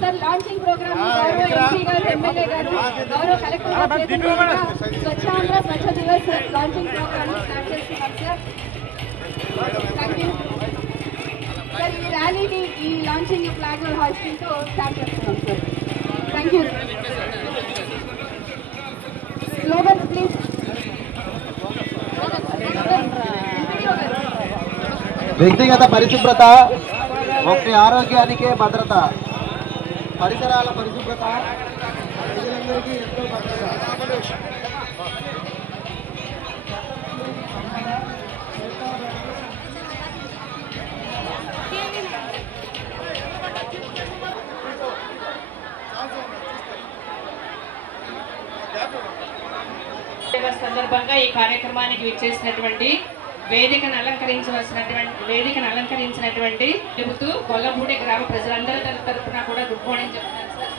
Sir launching programme గౌరవ MP గారు MLA గారు గౌరవ కలెక్టర్ స్వచ్ఛ ఆంధ్ర స్వచ్ఛ దివస్ లాంచింగ్ ప్రోగ్రామ్ స్టార్ట్ చేస్తున్నాం సార్. Thank you sir. ఈ ర్యాలీని ఈ లాంచింగ్ ఫ్లాగ్ హాస్టింగ్ తో స్టార్ట్ చేస్తున్నాం sir. Thank you. Slogans please. వ్యక్తిగత పరిశుభ్రత ఒకటి, ఆరోగ్యానికే భద్రత, పరిసరాల పరిశుభ్రత ప్రజలందరికీ ఎంతో భద్రత. సందర్భంగా ఈ కార్యక్రమానికి విచ్చేసినటువంటి వేదికను అలంకరించినటువంటి చెబుతూ గొల్లపూడి గ్రామ ప్రజలందరి తరఫున కూడా గుడ్ మార్నింగ్ చెప్తున్నాను సార్.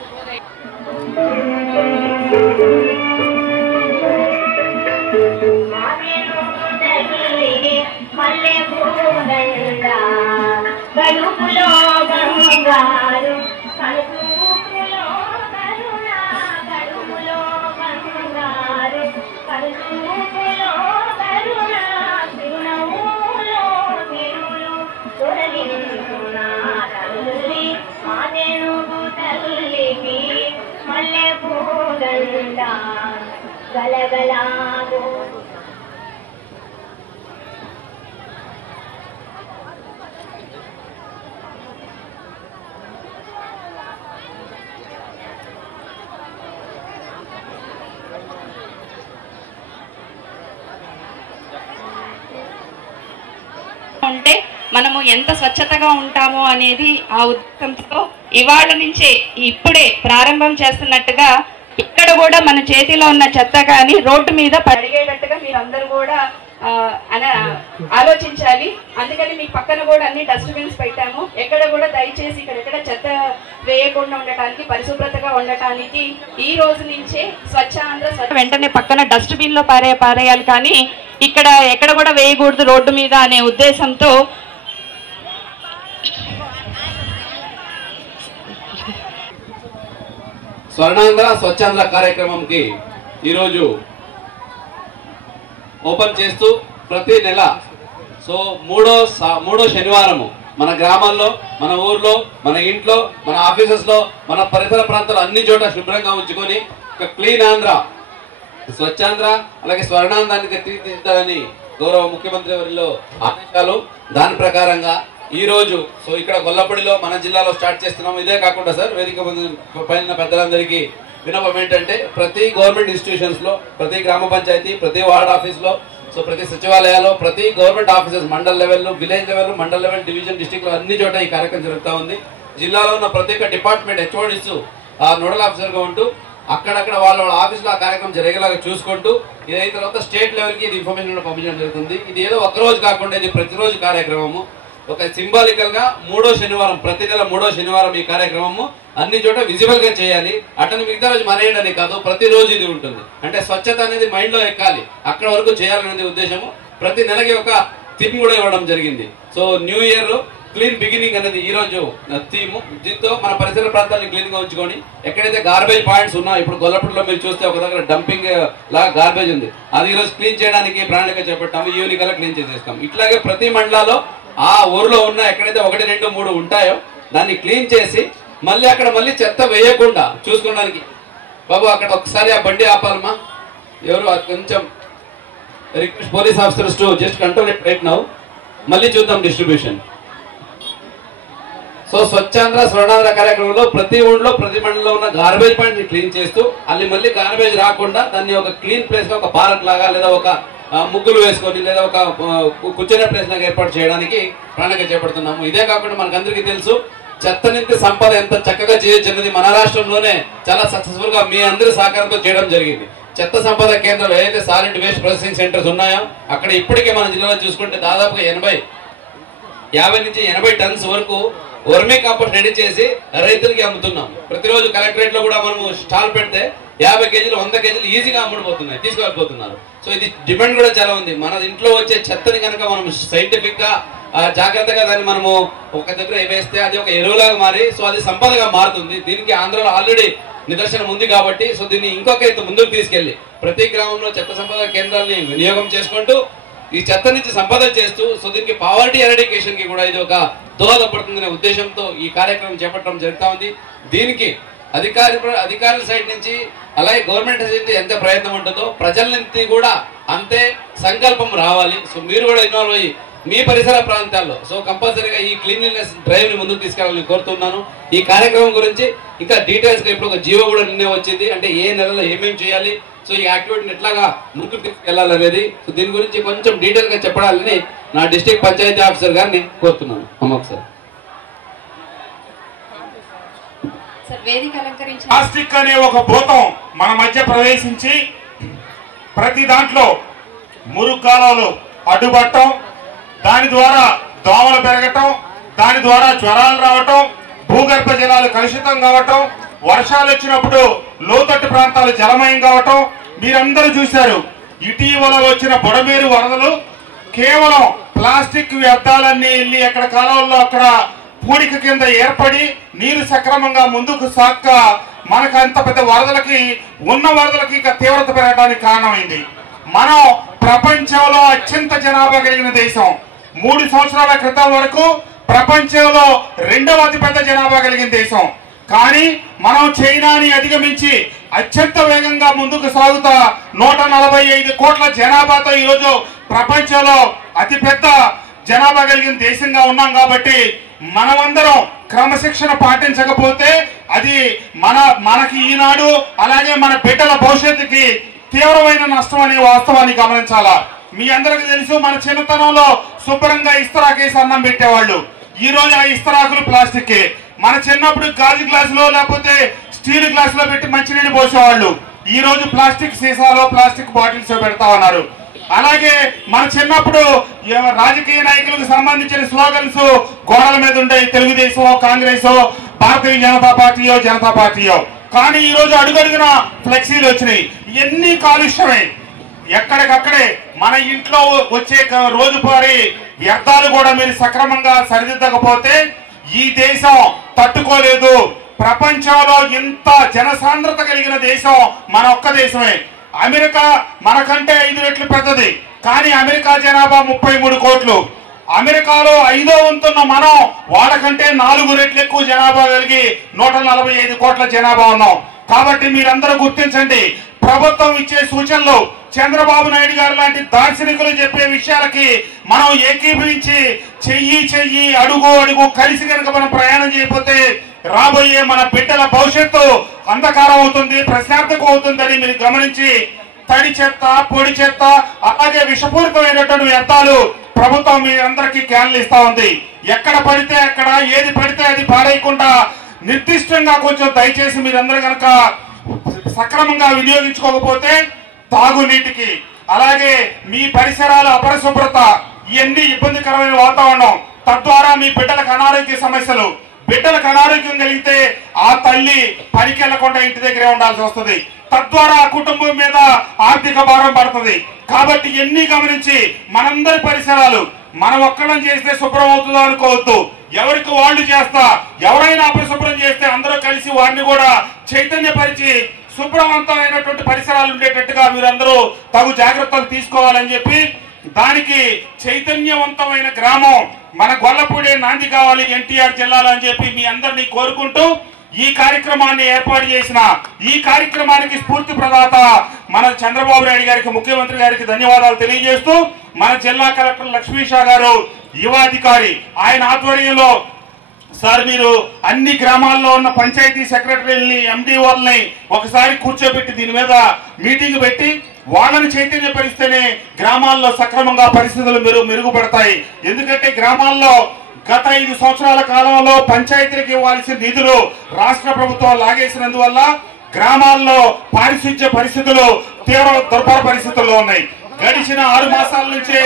ఉంటే మనము ఎంత స్వచ్ఛతగా ఉంటామో అనేది ఆ ఉద్దేశంతో ఇవాళ నుంచే ఇప్పుడే ప్రారంభం చేస్తున్నట్టుగా ఇక్కడ కూడా మన చేతిలో ఉన్న చెత్త కానీ రోడ్డు మీద పడిగేటట్టుగా మీరందరూ కూడా ఆలోచించాలి. అందుకని మీ పక్కన కూడా అన్ని డస్ట్బిన్స్ పెట్టాము. ఎక్కడ కూడా దయచేసి ఇక్కడ చెత్త వేయకుండా ఉండటానికి, పరిశుభ్రతగా ఉండటానికి ఈ రోజు నుంచే స్వచ్ఛ ఆంధ్ర వెంటనే పక్కన డస్ట్బిన్ లో పారేయాలి, కానీ ఇక్కడ ఎక్కడ కూడా వేయకూడదు రోడ్డు మీద అనే ఉద్దేశంతో స్వర్ణాంధ్ర స్వచ్ఛాంధ్ర కార్యక్రమంకి ఈరోజు ఓపెన్ చేస్తూ ప్రతి నెల మూడో శనివారము మన గ్రామాల్లో, మన ఊర్లో, మన ఇంట్లో, మన ఆఫీసెస్ లో, మన పరిసర ప్రాంతాలు అన్ని చోట శుభ్రంగా ఉంచుకొని ఒక క్లీన్ ఆంధ్ర, స్వచ్ఛాంధ్ర అలాగే స్వర్ణాంధ్రాన్ని తీర్చిదిద్దాలని గౌరవ ముఖ్యమంత్రి వారిలో ఆదేశాలు. దాని ప్రకారంగా ఈ రోజు ఇక్కడ గొల్లపూడిలో మన జిల్లాలో స్టార్ట్ చేస్తున్నాం. ఇదే కాకుండా సార్ వేదిక పైన పెద్దలందరికీ విన్నపం ఏంటంటే ప్రతి గవర్నమెంట్ ఇన్స్టిట్యూషన్స్ లో, ప్రతి గ్రామ పంచాయతీ, ప్రతి వార్డ్ ఆఫీస్ లో, ప్రతి సచివాలయాల్లో, ప్రతి government offices mandal level, village level, mandal level, division, district లో అన్ని చోట ఈ కార్యక్రమం జరుగుతూ ఉంది. జిల్లాలో ఉన్న ప్రతి ఒక్క డిపార్ట్మెంట్ హెచ్ఓడిస్ నోడల్ ఆఫీసర్ గా ఉంటూ అక్కడక్కడ వాళ్ళ ఆఫీస్ లో ఆ కార్యక్రమం జరిగేలాగా చూసుకుంటూ ఇదైన తర్వాత స్టేట్ లెవెల్ కి ఇది ఇన్ఫర్మేషన్ పంపించడం జరుగుతుంది. ఇది ఏదో ఒక్కరోజు కాకుండా ఇది ప్రతిరోజు కార్యక్రమము. ఒక సింబాలికల్ గా ప్రతి నెల మూడో శనివారం ఈ కార్యక్రమము అన్ని చోట విజిబుల్ గా చేయాలి. అటని మిగతా రోజు మనేయడానికి కాదు, ప్రతిరోజు ఇది ఉంటుంది. అంటే స్వచ్ఛత అనేది మైండ్ లో ఎక్కాలి, అక్కడ వరకు చేయాలనేది ఉద్దేశము. ప్రతి నెలకి ఒక థీమ్ కూడా ఇవ్వడం జరిగింది. న్యూ ఇయర్ క్లీన్ బిగినింగ్ అనేది ఈ రోజు థీమ్. దీంతో మన పరిసర ప్రాంతాలను క్లీన్ గా ఉంచుకొని ఎక్కడైతే గార్బేజ్ పాయింట్స్ ఉన్నా, ఇప్పుడు గొల్లపూడిలో మీరు చూస్తే ఒక దగ్గర డంపింగ్ లాగా గార్బేజ్ ఉంది, అది ఈ రోజు క్లీన్ చేయడానికి ప్రణాళిక చేపట్టాము. ఈవినింగ్ అలా క్లీన్ చేసేస్తాం. ఇట్లాగే ప్రతి మండలాల్లో ఆ ఊర్లో ఉన్న ఎక్కడైతే 1, 2, 3 ఉంటాయో దాన్ని క్లీన్ చేసి మళ్ళీ అక్కడ చెత్త వేయకుండా చూసుకోవడానికి. బాబు అక్కడ ఒకసారి ఆ బండి ఆపాలమ్మా, ఎవరు కొంచెం request police officers to just control it right now. మళ్ళీ చూద్దాం డిస్ట్రిబ్యూషన్. స్వచ్ఛాంధ్ర స్వర్ణాంధ్ర కార్యక్రమంలో ప్రతి ఊళ్ళో, ప్రతి మండలంలో ఉన్న గార్బేజ్ పాయింట్ ని క్లీన్ చేస్తూ మళ్ళీ గార్బేజ్ రాకుండా దాన్ని ఒక క్లీన్ ప్లేస్ గా, ఒక పార్క్ లాగా, లేదా ఒక ముగ్గులు వేసుకొని, లేదా ఒక కూర్చునే ప్లేస్ లాగా ఏర్పాటు చేయడానికి ప్రణాళిక చేపడుతున్నాము. ఇదే కాకుండా మనకందరికీ తెలుసు చెత్త నుంచి సంపద ఎంత చక్కగా చేయొచ్చన్నది మన రాష్ట్రంలోనే చాలా సక్సెస్ఫుల్ గా మీ అందరి సహకారంతో చేయడం జరిగింది. చెత్త సంపద కేంద్రాలు ఏదైతే సాలిడ్ వేస్ట్ ప్రాసెసింగ్ సెంటర్స్ ఉన్నాయో అక్కడ ఇప్పటికే మన జిల్లాలో చూసుకుంటే దాదాపుగా 50 నుంచి 80 టన్స్ వరకు వర్మీ కాంపోస్ట్ రెడీ చేసి రైతులకి అమ్ముతున్నాం. ప్రతిరోజు కలెక్టరేట్ లో కూడా మనము స్టాల్ పెడితే 50 కేజీలు 100 కేజీలు ఈజీగా అమ్ముడుపోతున్నాయి, తీసుకెళ్ళిపోతున్నారు. ఇది డిమాండ్ కూడా చాలా ఉంది. మన ఇంట్లో వచ్చే చెత్తని కనుక మనం సైంటిఫిక్ గా జాగ్రత్తగా దాన్ని మనము ఒక దగ్గర వేస్తే అది ఒక ఎరువులాగా మారి సో అది సంపదగా మారుతుంది. దీనికి ఆంధ్రలో ఆల్రెడీ నిదర్శనం ఉంది కాబట్టి సో దీన్ని ఇంకొక ఎత్తు ముందుకు తీసుకెళ్లి ప్రతి గ్రామంలో చెత్త సంపద కేంద్రాలని వినియోగం చేసుకుంటూ ఈ చెత్త నుంచి సంపద చేస్తూ సో దీనికి పావర్టీ ఎరాడికేషన్ కి కూడా ఇది ఒక దోహదపడుతుందనే ఉద్దేశంతో ఈ కార్యక్రమం చేపట్టడం జరుగుతా ఉంది. దీనికి అధికారుల సైడ్ నుంచి అలాగే గవర్నమెంట్ సైడ్ నుంచి ఎంత ప్రయత్నం ఉంటుందో ప్రజల నుంచి కూడా అంతే సంకల్పం రావాలి. సో మీరు కూడా ఇన్వాల్వ్ అయ్యి మీ పరిసర ప్రాంతాల్లో సో కంపల్సరీగా ఈ క్లీన్లీనెస్ డ్రైవ్ ని ముందుకు తీసుకెళ్ళాలని కోరుతున్నాను. ఈ కార్యక్రమం గురించి ఇంకా డీటెయిల్స్ గా ఇప్పుడు ఒక జీవో కూడా నిన్నే వచ్చింది, అంటే ఏ నెలలో ఏమేమి చేయాలి, సో ఈ యాక్టివిటీని ఎట్లాగా ముందుకు తీసుకెళ్లాలనేది. సో దీని గురించి కొంచెం డీటెయిల్ గా చెప్పడాలని నా డిస్ట్రిక్ట్ పంచాయతీ ఆఫీసర్ గారిని కోరుతున్నాను. ఒకసారి ప్లాస్టిక్ అనే ఒక భూతం మన మధ్య ప్రవేశించి ప్రతి దాంట్లో మురుగాలలో అడ్డుపట్టడం, దాని ద్వారా దోమలు పెరగటం, దాని ద్వారా జ్వరాలు రావటం, భూగర్భ జలాలు కలుషితం కావటం, వర్షాలు వచ్చినప్పుడు లోతట్టు ప్రాంతాలు జలమయం కావటం మీరందరూ చూశారు. ఇటీవల వచ్చిన బొడమేరు వరదలు కేవలం ప్లాస్టిక్ వ్యర్థాలన్నీ వెళ్ళి ఎక్కడ కాలువల్లో అక్కడ పూడిక కింద ఏర్పడి నీరు సక్రమంగా ముందుకు సాక్క మనకు అంత పెద్ద వరదలకి ఉన్న వరదలకి ఇంకా తీవ్రత పెరగడానికి కారణమైంది. మనం ప్రపంచంలో అత్యంత జనాభా కలిగిన దేశం. 3 సంవత్సరాల క్రితం వరకు ప్రపంచంలో 2వ అతిపెద్ద జనాభా కలిగిన దేశం. కానీ మనం చైనాని అధిగమించి అత్యంత వేగంగా ముందుకు సాగుతా 145 కోట్ల జనాభాతో ఈరోజు ప్రపంచంలో అతిపెద్ద జనాభా కలిగిన దేశంగా ఉన్నాం. కాబట్టి మనమందరం క్రమశిక్షణ పాటించకపోతే అది మనకి ఈనాడు అలాగే మన బిడ్డల భవిష్యత్తుకి తీవ్రమైన నష్టం అనే వాస్తవాన్ని గమనించాలా. మీ అందరికి తెలుసు, మన చిన్నతనంలో శుభ్రంగా ఇస్తరాకేసి అన్నం పెట్టేవాళ్ళు. ఈ రోజు ఆ ఇస్తరాకులు ప్లాస్టిక్. మన చిన్నప్పుడు గాజు గ్లాసులో లేకపోతే స్టీల్ గ్లాసులో పెట్టి మంచినీళ్ళు పోసేవాళ్ళు. ఈ రోజు ప్లాస్టిక్ సీసాలో ప్లాస్టిక్ బాటిల్స్ పెడతా ఉన్నారు. అలాగే మన చిన్నప్పుడు రాజకీయ నాయకులకు సంబంధించిన స్లోగన్స్ గోడల మీద ఉంటాయి, తెలుగుదేశం, కాంగ్రెస్, భారతీయ జనతా పార్టీయో. కానీ ఈ రోజు అడుగడుగున ఫ్లెక్సీలు వచ్చినాయి. ఎన్ని కాలుష్యమే. ఎక్కడికక్కడే మన ఇంట్లో వచ్చే రోజుపారి వ్యర్థాలు కూడా మీరు సక్రమంగా సరిదిద్దకపోతే ఈ దేశం తట్టుకోలేదు. ప్రపంచంలో ఇంత జనసాంద్రత కలిగిన దేశం మన ఒక్క దేశమే. అమెరికా మనకంటే 5 రెట్లు పెద్దది, కానీ అమెరికా జనాభా 33 కోట్లు. అమెరికాలో 5వ వంతున్న మనం వాళ్ళకంటే 4 రెట్లు ఎక్కువ జనాభా కలిగి 145 కోట్ల జనాభా ఉన్నాం. కాబట్టి మీరందరూ గుర్తించండి, ప్రభుత్వం ఇచ్చే సూచనలు, చంద్రబాబు నాయుడు గారు లాంటి దార్శనికులు చెప్పే విషయాలకి మనం ఏకీభవించి చెయ్యి అడుగు కలిసి కనుక మనం ప్రయాణం చేయకపోతే రాబోయే మన బిడ్డల భవిష్యత్తు అంధకారం అవుతుంది, ప్రశ్నార్థకం అవుతుందని మీరు గమనించి తడి చెత్త, పొడి చెత్త, అలాగే విషపూరితమైనటువంటి వ్యర్థాలు ప్రభుత్వం మీ అందరికీ క్యాన్లు ఇస్తా ఉంది. ఎక్కడ పడితే అక్కడ, ఏది పడితే అది పారేయకుండా నిర్దిష్టంగా కొంచెం దయచేసి మీరందరూ కనుక సక్రమంగా వినియోగించుకోకపోతే తాగునీటికి, అలాగే మీ పరిసరాల అపరిశుభ్రత, ఇవన్నీ ఇబ్బందికరమైన వాతావరణం, తద్వారా మీ బిడ్డలకు అనారోగ్య సమస్యలు. బిడ్డలకు అనారోగ్యం కలిగితే ఆ తల్లి పనికి వెళ్లకుండా ఇంటి దగ్గరే ఉండాల్సి వస్తుంది. తద్వారా కుటుంబం మీద ఆర్థిక భారం పడుతుంది. కాబట్టి ఎన్ని గమనించి మనందరి పరిసరాలు మనం ఒక్కడం చేస్తే శుభ్రం అవుతుందో అనుకోవద్దు. ఎవరికి వాళ్ళు చేస్తా, ఎవరైనా అపరిశుభ్రం చేస్తే అందరూ కలిసి వారిని కూడా చైతన్యపరిచి శుభ్రవంతమైనటువంటి పరిసరాలు ఉండేటట్టుగా మీరందరూ తగు జాగ్రత్తలు తీసుకోవాలని చెప్పి, దానికి చైతన్యవంతమైన గ్రామం మన గొల్లపూడి నాంది కావాలి ఎన్టీఆర్ జిల్లాలో అని చెప్పి మీ అందరినీ కోరుకుంటూ ఈ కార్యక్రమాన్ని ఏర్పాటు చేసిన ఈ కార్యక్రమానికి స్ఫూర్తి ప్రదాత మన చంద్రబాబు నాయుడు గారికి, ముఖ్యమంత్రి గారికి ధన్యవాదాలు తెలియజేస్తూ, మన జిల్లా కలెక్టర్ లక్ష్మీషా గారు యువ అధికారి, ఆయన ఆధ్వర్యంలో సార్ మీరు అన్ని గ్రామాల్లో ఉన్న పంచాయతీ సెక్రటరీలని, ఎండిఓల్ని ఒకసారి కూర్చోబెట్టి దీని మీద మీటింగ్ పెట్టి వాళ్ళని చైతన్యపరిస్తేనే గ్రామాల్లో సక్రమంగా పరిస్థితులు మెరుగుపడతాయి. ఎందుకంటే గ్రామాల్లో గత 5 సంవత్సరాల కాలంలో పంచాయతీలకు ఇవ్వాల్సిన నిధులు రాష్ట్ర ప్రభుత్వం లాగేసినందువల్ల గ్రామాల్లో పారిశుధ్య పరిస్థితులు తీవ్ర దుర్భర పరిస్థితుల్లో ఉన్నాయి. గడిచిన 6 మాసాల నుంచే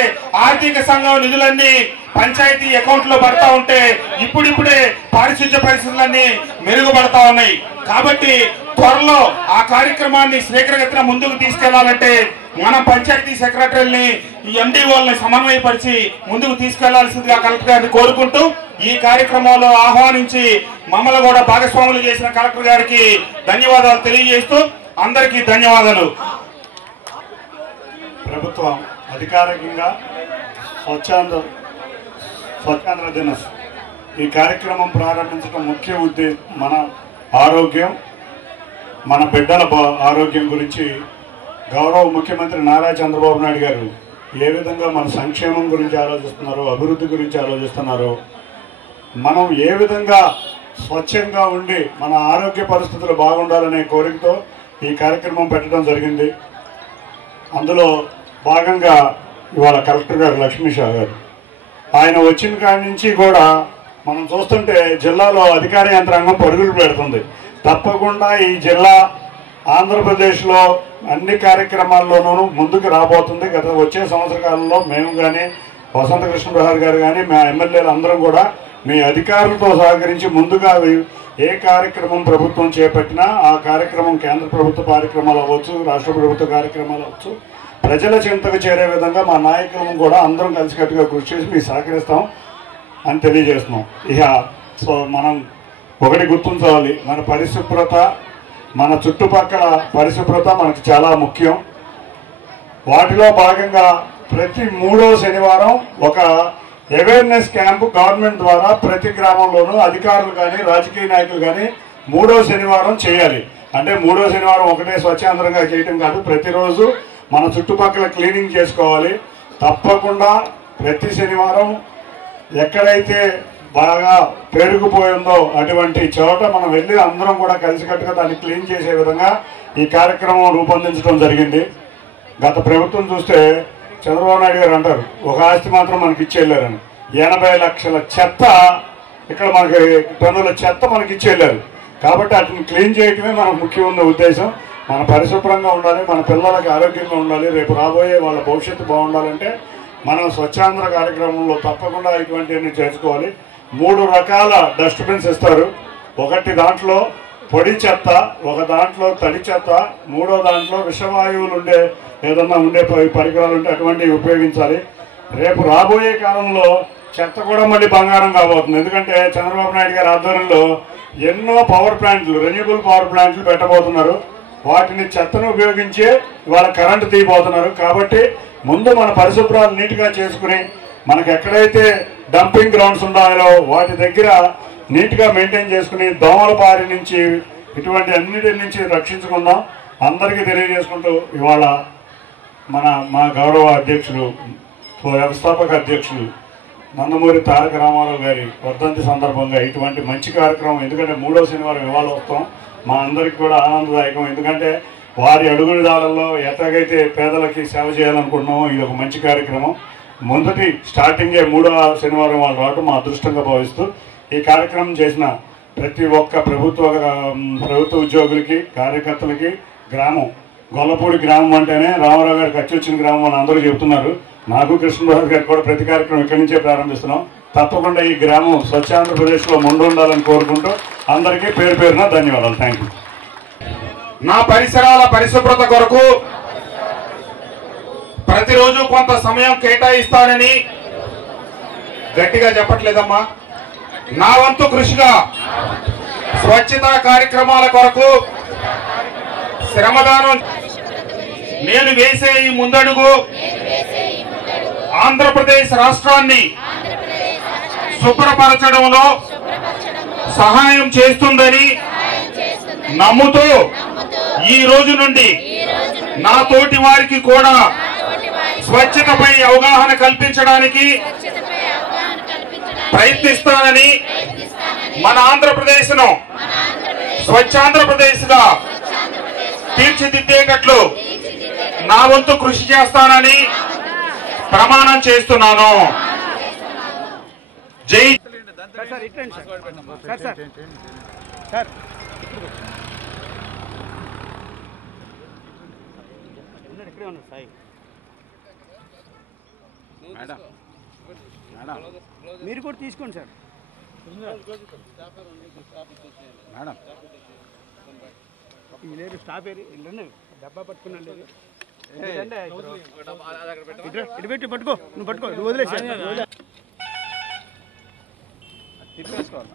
ఆర్థిక సంఘం నిధులన్నీ పంచాయతీ అకౌంట్ లో పడతా ఉంటే ఇప్పుడిప్పుడే పారిశుద్ధ్య పరిస్థితులన్నీ మెరుగుపడతా ఉన్నాయి. కాబట్టి త్వరలో ఆ కార్యక్రమాన్ని శీఘ్రగతిన ముందుకు తీసుకెళ్లాలంటే మనం పంచాయతీ సెక్రటరీని ఎండిఓల్ని సమన్వయపరిచి ముందుకు తీసుకెళ్లాల్సిందిగా కలెక్టర్ గారిని కోరుకుంటూ ఈ కార్యక్రమంలో ఆహ్వానించి మమ్మల్ని కూడా భాగస్వాములు చేసిన కలెక్టర్ గారికి ధన్యవాదాలు తెలియజేస్తూ అందరికీ ధన్యవాదాలు. ప్రభుత్వం అధికారికంగా స్వచ్ఛాంధ్ర దినస్ ఈ కార్యక్రమం ప్రారంభించడం ముఖ్య ఉద్దేశం మన ఆరోగ్యం, మన బిడ్డల ఆరోగ్యం గురించి గౌరవ ముఖ్యమంత్రి నారా చంద్రబాబు నాయుడు గారు ఏ విధంగా మన సంక్షేమం గురించి ఆలోచిస్తున్నారో, అభివృద్ధి గురించి ఆలోచిస్తున్నారో, మనం ఏ విధంగా స్వచ్ఛంగా ఉండి మన ఆరోగ్య పరిస్థితులు బాగుండాలనే కోరికతో ఈ కార్యక్రమం పెట్టడం జరిగింది. అందులో భాగంగా ఇవాళ కలెక్టర్ గారు లక్ష్మీషా గారు ఆయన వచ్చిన కాడి నుంచి కూడా మనం చూస్తుంటే జిల్లాలో అధికార యంత్రాంగం పరుగులు పెడుతుంది. తప్పకుండా ఈ జిల్లా ఆంధ్రప్రదేశ్లో అన్ని కార్యక్రమాల్లోనూ ముందుకు రాబోతుంది. వచ్చే సంవత్సర కాలంలో మేము కానీ వసంత కృష్ణ ప్రసాద్ గారు కానీ మా ఎమ్మెల్యేలు అందరం కూడా మీ అధికారులతో సహకరించి ముందుగా ఏ కార్యక్రమం ప్రభుత్వం చేపట్టినా ఆ కార్యక్రమం కేంద్ర ప్రభుత్వ కార్యక్రమాలు అవ్వచ్చు, రాష్ట్ర ప్రభుత్వ కార్యక్రమాలు అవ్వచ్చు, ప్రజల చింతకు చేరే విధంగా మా నాయకులను కూడా అందరం కలిసికట్టుగా కృషి చేసి మీకు సహకరిస్తాం అని తెలియజేస్తున్నాం. సో మనం ఒకటి గుర్తుంచాలి, మన పరిశుభ్రత, మన చుట్టుపక్కల పరిశుభ్రత మనకు చాలా ముఖ్యం. వాటిలో భాగంగా ప్రతి 3వ శనివారం ఒక అవేర్నెస్ క్యాంపు గవర్నమెంట్ ద్వారా ప్రతి గ్రామంలోనూ అధికారులు కానీ రాజకీయ నాయకులు కానీ 3వ శనివారం చేయాలి. అంటే 3వ శనివారం ఒకటే స్వచ్ఛాంధ్రంగా చేయటం కాదు, ప్రతిరోజు మన చుట్టుపక్కల క్లీనింగ్ చేసుకోవాలి. తప్పకుండా ప్రతి శనివారం ఎక్కడైతే బాగా పెరుగుపోయిందో అటువంటి చోట మనం వెళ్ళి అందరం కూడా కలిసికట్టుగా దాన్ని క్లీన్ చేసే విధంగా ఈ కార్యక్రమం రూపొందించడం జరిగింది. గత ప్రభుత్వం చూస్తే చంద్రబాబు నాయుడు గారు అంటారు ఒక ఆస్తి మాత్రం మనకి ఇచ్చేళ్ళారని. 80 లక్షల చెత్త, ఇక్కడ మనకి టన్నుల చెత్త మనకి ఇచ్చేళ్ళారు. కాబట్టి వాటిని క్లీన్ చేయటమే మనకు ముఖ్యమైన ఉద్దేశం. మన పరిశుభ్రంగా ఉండాలి, మన పిల్లలకి ఆరోగ్యంగా ఉండాలి, రేపు రాబోయే వాళ్ళ భవిష్యత్తు బాగుండాలంటే మనం స్వచ్ఛాంధ్ర కార్యక్రమంలో తప్పకుండా ఇటువంటివన్నీ చేసుకోవాలి. 3 రకాల డస్ట్బిన్స్ ఇస్తారు. ఒకటి దాంట్లో పొడి చెత్త, ఒక దాంట్లో తడి చెత్త, 3వ దాంట్లో విషవాయువులు ఉండే ఏదన్నా ఉండే పరికరాలు ఉంటే అటువంటివి ఉపయోగించాలి. రేపు రాబోయే కాలంలో చెత్త కూడా మళ్ళీ బంగారం కాబోతుంది. ఎందుకంటే చంద్రబాబు నాయుడు గారి ఆధ్వర్యంలో ఎన్నో పవర్ ప్లాంట్లు, రెన్యూబుల్ పవర్ ప్లాంట్లు పెట్టబోతున్నారు. వాటిని చెత్తను ఉపయోగించి ఇవాళ కరెంటు తీయబోతున్నారు. కాబట్టి ముందు మన పరిశుభ్రాలు నీట్గా చేసుకుని మనకు ఎక్కడైతే డంపింగ్ గ్రౌండ్స్ ఉన్నాయో వాటి దగ్గర నీట్గా మెయింటైన్ చేసుకుని దోమల బారి నుంచి ఇటువంటి అన్నిటి నుంచి రక్షించుకుందాం. అందరికీ తెలియజేసుకుంటూ ఇవాళ మా గౌరవ అధ్యక్షులు, వ్యవస్థాపక అధ్యక్షులు నందమూరి తారక రామారావు గారి వర్ధంతి సందర్భంగా ఇటువంటి మంచి కార్యక్రమం, ఎందుకంటే 3వ శనివారం ఇవాళ వస్తాం, మా అందరికి కూడా ఆనందదాయకం. ఎందుకంటే వారి అడుగుదాడల్లో ఎట్లాగైతే పేదలకి సేవ చేయాలనుకుంటున్నామో ఇది ఒక మంచి కార్యక్రమం. మొదటి స్టార్టింగే 3వ శనివారం వాళ్ళు రావడం మా అదృష్టంగా భావిస్తూ ఈ కార్యక్రమం చేసిన ప్రతి ఒక్క ప్రభుత్వ ఉద్యోగులకి, కార్యకర్తలకి, గ్రామం గొల్లపూడి గ్రామం అంటేనే రామారావు గారికి ఖర్చు వచ్చిన గ్రామం అని అందరూ చెబుతున్నారు. నాకు కృష్ణప్రసాద్ గారికి కూడా ప్రతి కార్యక్రమం ఇక్కడి నుంచే ప్రారంభిస్తున్నాం. తప్పకుండా ఈ గ్రామం స్వచ్ఛ ఆంధ్రప్రదేశ్లో ముందు ఉండాలని కోరుకుంటూ అందరికీ పేరు పేరున ధన్యవాదాలు. Thank you. నా పరిసరాల పరిశుభ్రత కొరకు ప్రతిరోజు కొంత సమయం కేటాయిస్తానని గట్టిగా చెప్పట్లేదమ్మా. నా వంతు కృషిగా స్వచ్ఛతా కార్యక్రమాల కొరకు శ్రమదానం నేను వేసే ఈ ముందడుగు ఆంధ్రప్రదేశ్ రాష్ట్రాన్ని శుభ్రపరచడంలో సహాయం చేస్తుందని నమ్ముతూ ఈ రోజు నుండి నా తోటి వారికి కూడా స్వచ్ఛతపై అవగాహన కల్పించడానికి ప్రయత్నిస్తానని, మన ఆంధ్రప్రదేశ్ ను స్వచ్ఛాంధ్రప్రదేశ్ గా తీర్చిదిద్దేటట్లు నా వంతు కృషి చేస్తానని ప్రమాణం చేస్తున్నాను. జై మీరు కూడా తీసుకోండి సార్. మేడం లేదు స్టాప్ ఏరి వెళ్ళండి, డబ్బా పట్టుకున్నాండి. ఇటు పెట్టి పట్టుకో, నువ్వు పట్టుకో, నువ్వు వదిలేసా. తిప్పేసుకోవాలి.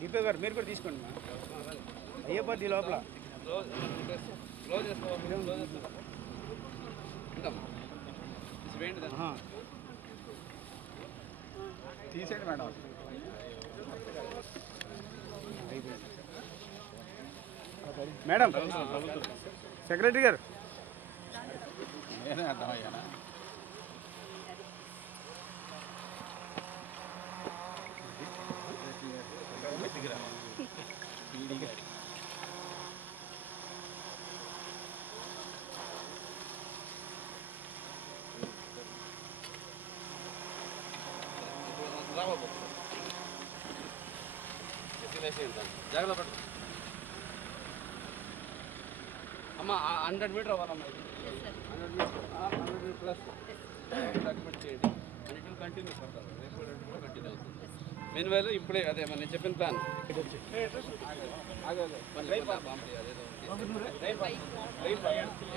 దీపే గారు మీరు కూడా తీసుకోండి. అయ్యే పది లోపల తీసేయండి మేడం. మేడం సెక్రటరీ గారు నేనే అర్థమయ్యానా? జాగ్రత్త పట్టు అమ్మ. 100 మీటర్ అవ్వాలమ్మా. 100 మీటర్ ప్లస్ డాక్యుమెంట్ చేయండి. అండ్ ఇట్ విల్ కంటిన్యూ పడతారు. రేపు కూడా కంటిన్యూ అవుతుంది. మెయిన్ వైల్ ఇప్పుడే అదే నేను చెప్పిన ప్లాన్.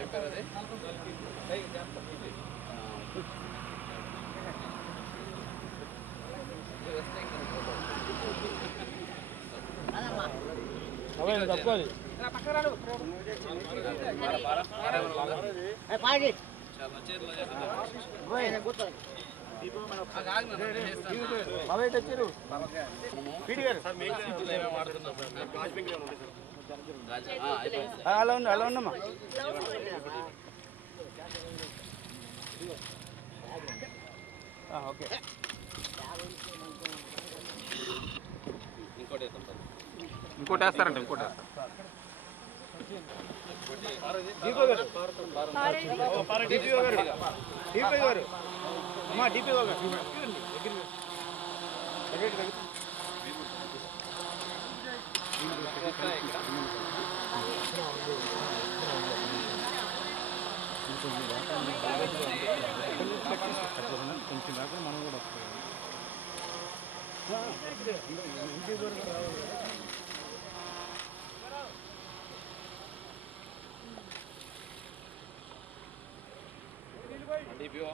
ఏం పేరు అదే? తప్పది. అలా ఉండమ్మా. ఓకే ఇంకోటి వేస్తారంట. ఇంకోటి దీపో గారు అమ్మా, డిపో గారు కొంచెం దాకా మనం కూడా వస్తాం. DPO,